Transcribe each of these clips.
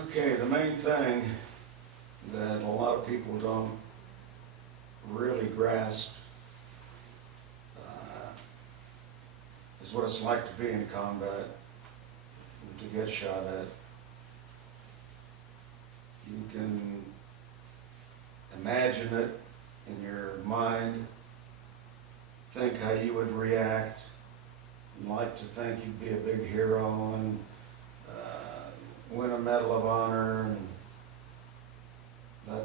Okay, the main thing that a lot of people don't really grasp is what it's like to be in combat and to get shot at. You can imagine it in your mind, think how you would react, and like to think you'd be a big hero and win a Medal of Honor and that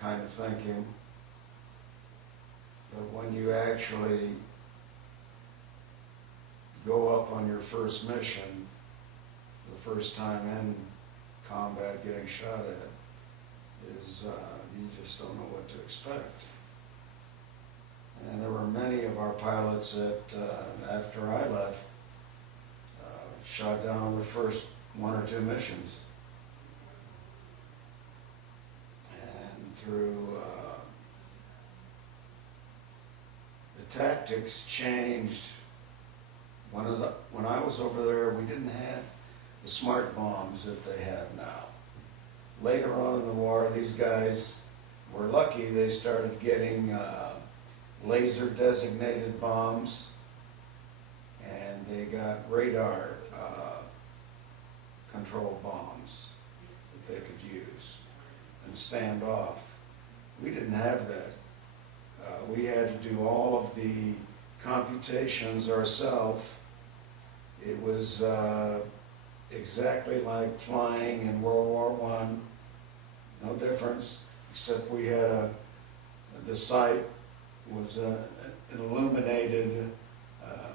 kind of thinking. But when you actually go up on your first mission, the first time in combat getting shot at, is you just don't know what to expect. And there were many of our pilots that, after I left, shot down on their first 1 or 2 missions. And through the tactics changed. When I was over there, we didn't have the smart bombs that they have now. Later on in the war, these guys were lucky. They started getting laser designated bombs, and they got radar control bombs that they could use and stand off. We didn't have that. We had to do all of the computations ourselves. It was exactly like flying in World War I, no difference, except we had the sight was an illuminated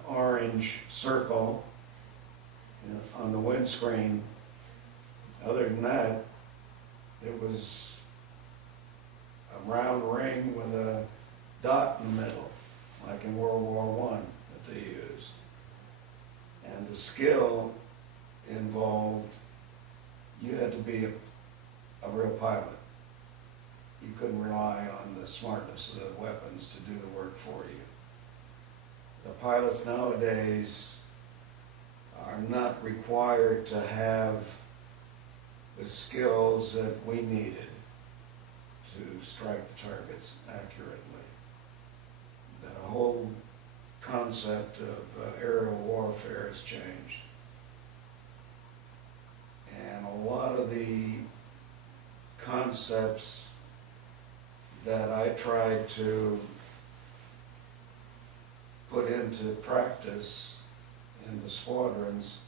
orange circle on the windscreen. Other than that, it was a round ring with a dot in the middle, like in World War I that they used. And the skill involved, you had to be a real pilot. You couldn't rely on the smartness of the weapons to do the work for you. The pilots nowadays are not required to have the skills that we needed to strike the targets accurately. The whole concept of aerial warfare has changed. And a lot of the concepts that I tried to put into practice in the squadrons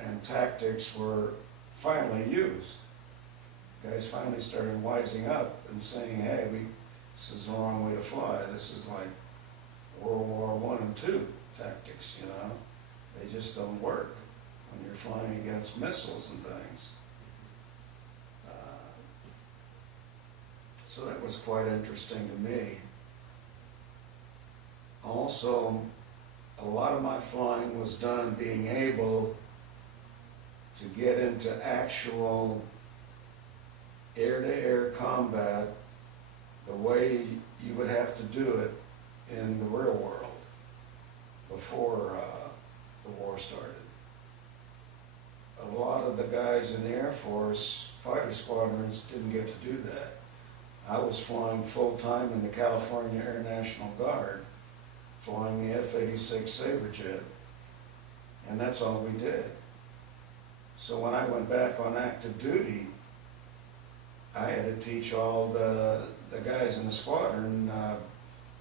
and tactics were finally used. Guys finally started wising up and saying, hey, this is the wrong way to fly. This is like World War I and II tactics, you know. They just don't work when you're flying against missiles and things. So that was quite interesting to me. Also, a lot of my flying was done being able to get into actual air-to-air combat the way you would have to do it in the real world before the war started. A lot of the guys in the Air Force fighter squadrons didn't get to do that. I was flying full-time in the California Air National Guard, flying the F-86 Saberjet, and that's all we did. So when I went back on active duty, I had to teach all the guys in the squadron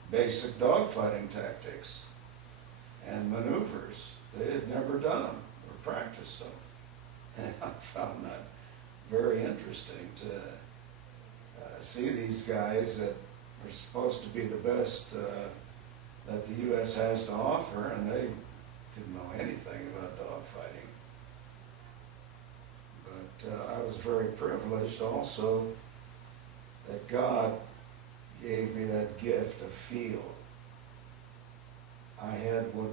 basic dogfighting tactics and maneuvers. They had never done them or practiced them. And I found that very interesting to see these guys that are supposed to be the best that the U.S. has to offer, and they didn't know anything about dogfighting. But I was very privileged also that God gave me that gift of feel. I had what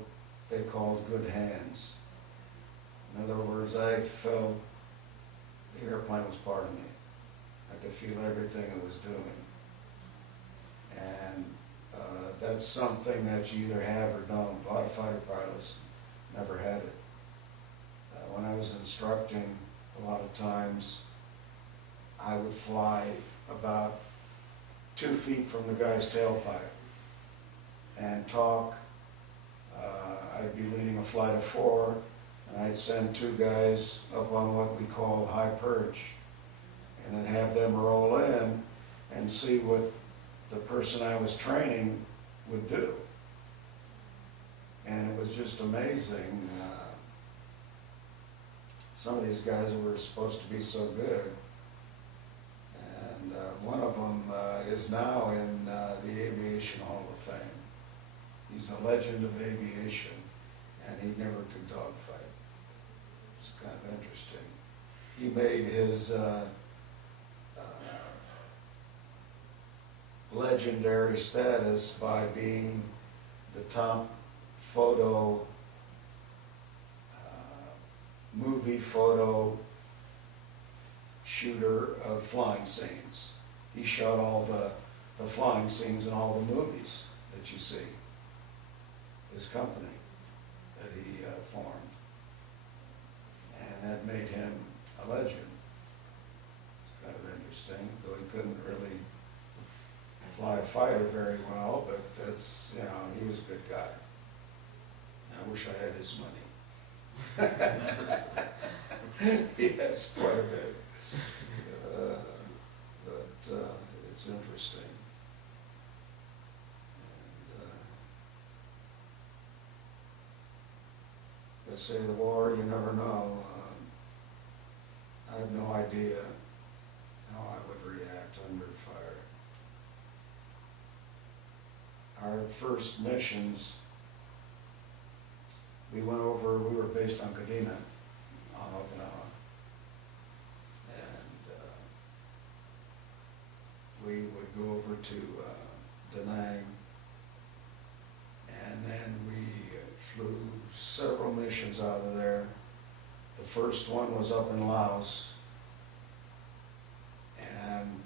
they called good hands. In other words, I felt the airplane was part of me. I could feel everything it was doing. And that's something that you either have or don't. A lot of fighter pilots never had it. When I was instructing a lot of times I would fly about 2 feet from the guy's tailpipe and talk. I'd be leading a flight of 4, and I'd send 2 guys up on what we call high perch, and then have them roll in and see what the person I was training would do. And it was just amazing. Some of these guys that were supposed to be so good, and one of them is now in the Aviation Hall of Fame. He's a legend of aviation, and he never could dogfight. It's kind of interesting. He made his legendary status by being the top movie photo shooter of flying scenes. He shot all the flying scenes in all the movies that you see. His company that he formed. And that made him a legend. It's kind of interesting, though he couldn't really fly a fighter very well, but that's, you know, he was a good guy. I wish I had his money. Yes, quite a bit. But it's interesting. And they say the war, you never know. I have no idea how I would react under fire. Our first missions, we were based on Kadena, on Okinawa. And we would go over to Da Nang, and then we flew several missions out of there. The first one was up in Laos, and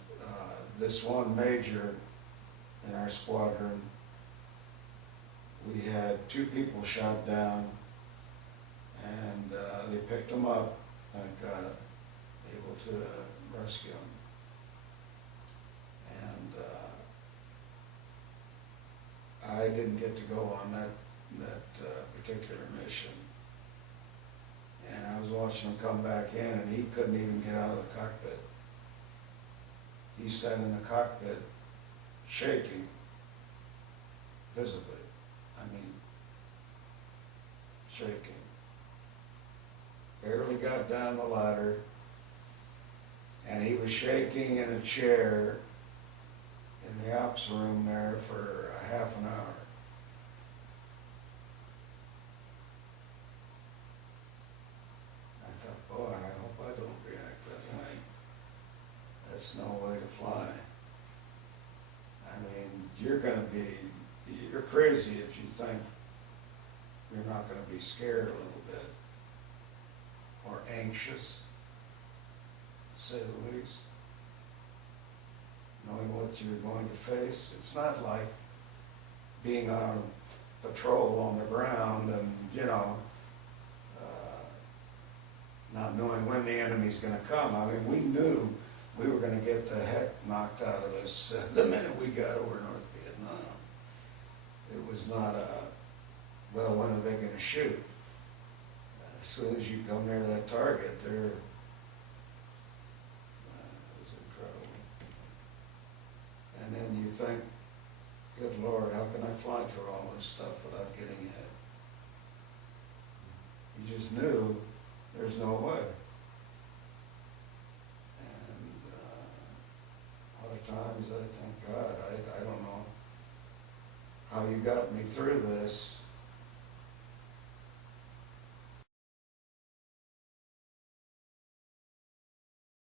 this one major in our squadron, we had 2 people shot down, and they picked them up, thank God, able to rescue them. And I didn't get to go on that particular mission. And I was watching him come back in, and he couldn't even get out of the cockpit. He sat in the cockpit shaking visibly. I mean, shaking. Barely got down the ladder, and he was shaking in a chair in the ops room there for a half an hour. I thought, boy, I hope I don't react that way. That's no way to fly. I mean, you're crazy if you think you're not going to be scared a little bit, or anxious, to say the least, knowing what you're going to face. It's not like being on patrol on the ground and, you know, not knowing when the enemy's going to come. I mean, we knew we were going to get the heck knocked out of us the minute we got over North Vietnam. It was not well, when are they going to shoot? As soon as you come near that target, it was incredible. And then you think, good Lord, how can I fly through all this stuff without getting hit? You just knew there's no way. And a lot of times I think, God, I don't know how you got me through this.